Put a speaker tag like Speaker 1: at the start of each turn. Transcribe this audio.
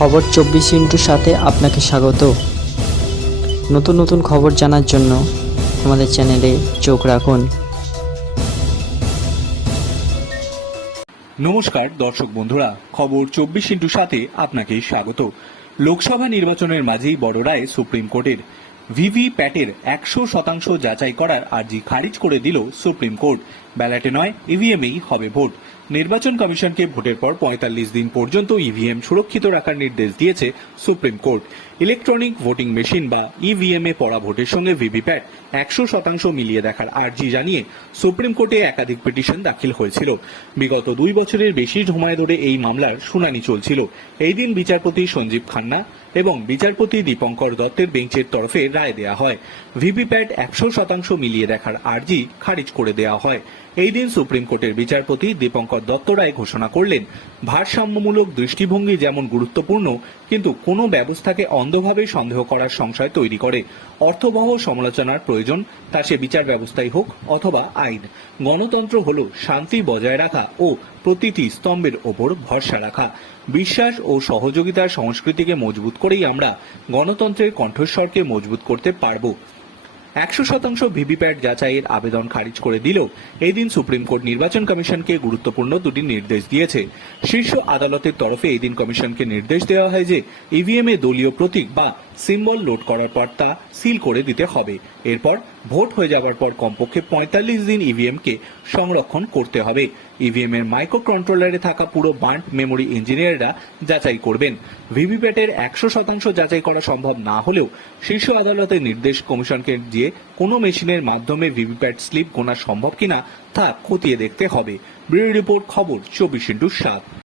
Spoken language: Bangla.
Speaker 1: খবর চব্বিশ ইন্টুর সাথে আপনাকে স্বাগত। নতুন নতুন খবর জানার জন্য আমাদের চ্যানেলে চোখ রাখুন।
Speaker 2: নমস্কার, দর্শক বন্ধুরা, খবর চব্বিশ ইন্টু সাথে আপনাকে স্বাগত। লোকসভা নির্বাচনের মাঝেই বড় রায় সুপ্রিম কোর্টের। ভিভি প্যাটের একশো শতাংশ যাচাই করার আর্জি খারিজ করে দিল সুপ্রিম কোর্ট। ব্যালটে নয় ইভিএমেই হবে ভোট। নির্বাচন কমিশনকে ভোটের পর পঁয়তাল্লিশ দিন পর্যন্ত ইভিএম সুরক্ষিত রাখার নির্দেশ দিয়েছে supreme court. Electronic voting machine বা ইভিএম এ পড়া ভোটের সঙ্গে ভিভিপ্যাট একশো শতাংশ মিলিয়ে দেখার আর্জি জানিয়ে সুপ্রিম কোর্টে একাধিক পিটিশন দাখিল হয়েছিল। বিগত দুই বছরের বেশি সময় ধরে এই মামলার শুনানি চলছিল। এই দিন বিচারপতি সঞ্জীব খান্না এবং বিচারপতি দীপঙ্কর দত্তের বেঞ্চের তরফে রায় দেয়া হয়। ভিভিপ্যাট একশো শতাংশ মিলিয়ে দেখার আর্জি খারিজ করে দেওয়া হয়। এই দিন সুপ্রিম কোর্টের বিচারপতি দীপঙ্কর দত্ত রায় ঘোষণা করলেন, ভারসাম্যমূলক দৃষ্টিভঙ্গি যেমন গুরুত্বপূর্ণ, কিন্তু কোনো ব্যবস্থাকে অন্ধভাবে সন্দেহ করার সংশয় তৈরি করে। অর্থবহ সমালোচনার প্রয়োজন, তা সে বিচার ব্যবস্থাই হোক অথবা আইন। গণতন্ত্র হল শান্তি বজায় রাখা ও প্রতিটি স্তম্ভের ওপর ভরসা রাখা। বিশ্বাস ও সহযোগিতার সংস্কৃতিকে মজবুত করেই আমরা গণতন্ত্রের কণ্ঠস্বরকে মজবুত করতে পারব। একশো শতাংশ ভিভিপ্যাট যাচাইয়ের আবেদন খারিজ করে দিলেও এই দিন সুপ্রিম কোর্ট নির্বাচন কমিশনকে গুরুত্বপূর্ণ দুটি নির্দেশ দিয়েছে। শীর্ষ আদালতের তরফে এই দিন কমিশনকে নির্দেশ দেওয়া হয় যে ইভিএম এ দলীয় প্রতীক বা সিম্বল লোড করার পর তা সিল করে দিতে হবে। এরপর ভোট হয়ে যাবার পর কমপক্ষে পঁয়তাল্লিশ দিন ইভিএম কে সংরক্ষণ করতে হবে। ইভিএম এর মাইক্রো কন্ট্রোলারে থাকা পুরো বান্ড মেমোরি ইঞ্জিনিয়াররা যাচাই করবেন। ভিভিপ্যাটের একশো শতাংশ যাচাই করা সম্ভব না হলেও শীর্ষ আদালতের নির্দেশ কমিশনকে দিয়ে কোনো মেশিনের মাধ্যমে ভিভিপ্যাট স্লিপ গোনা সম্ভব কিনা তা খতিয়ে দেখতে হবে। ব্যুরো রিপোর্ট, খবর, চব্বিশ ইন্টু সাত।